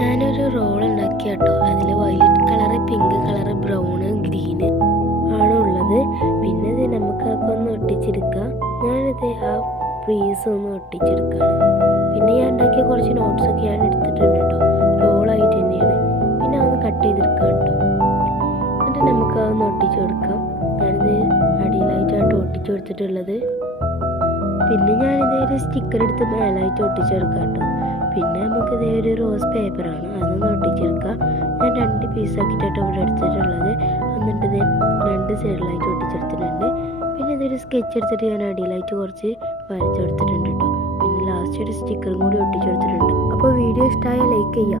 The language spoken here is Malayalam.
ഞാനൊരു റോൾ ഉണ്ടാക്കി കേട്ടോ. അതിൽ violet colour, pink colour, brown, green ആണ് ഉള്ളത്. പിന്നെ ഇത് നമുക്കൊക്കെ ഒന്ന് ഒട്ടിച്ചെടുക്കാം. ഞാനിത് ആ പീസ് ഒന്ന് ഒട്ടിച്ചെടുക്കുകയാണ്. പിന്നെ ഞാൻ ഉണ്ടാക്കിയ കുറച്ച് നോട്ട്സൊക്കെ ഞാൻ എടുത്തിട്ടുണ്ട് കേട്ടോ. റോളായിട്ട് തന്നെയാണ്. പിന്നെ അതൊന്ന് കട്ട് ചെയ്തെടുക്കാം കേട്ടോ. എന്നിട്ട് നമുക്ക് അതൊന്ന് ഒട്ടിച്ചു കൊടുക്കാം. ഞാനിത് അടിയിലായിട്ടാണ് ഒട്ടിച്ചു കൊടുത്തിട്ടുള്ളത്. പിന്നെ ഞാനിതേ ഒരു സ്റ്റിക്കർ എടുത്ത് മേലായിട്ട് ഒട്ടിച്ചെടുക്കാം കേട്ടോ. പിന്നെ നമുക്കിതേ ഒരു റോസ് പേപ്പറാണ്, അതൊന്ന് ഒട്ടിച്ചെടുക്കാം. ഞാൻ 2 പീസാക്കിയിട്ടാണ് ഇവിടെ എടുത്തിട്ടുള്ളത്. എന്നിട്ട് ഇത് 2 സൈഡിലായിട്ട് ഒട്ടിച്ചെടുത്തിട്ടുണ്ട്. പിന്നെ ഇതൊരു സ്കെച്ച് എടുത്തിട്ട് ഞാൻ അടിയിലായിട്ട് കുറച്ച് വരച്ചെടുത്തിട്ടുണ്ട് കേട്ടോ. പിന്നെ ലാസ്റ്റ് ഒരു സ്റ്റിക്കറും കൂടി ഒട്ടിച്ചെടുത്തിട്ടുണ്ട്. അപ്പോൾ വീഡിയോ ഇഷ്ടമായ ലൈക്ക് ചെയ്യുക.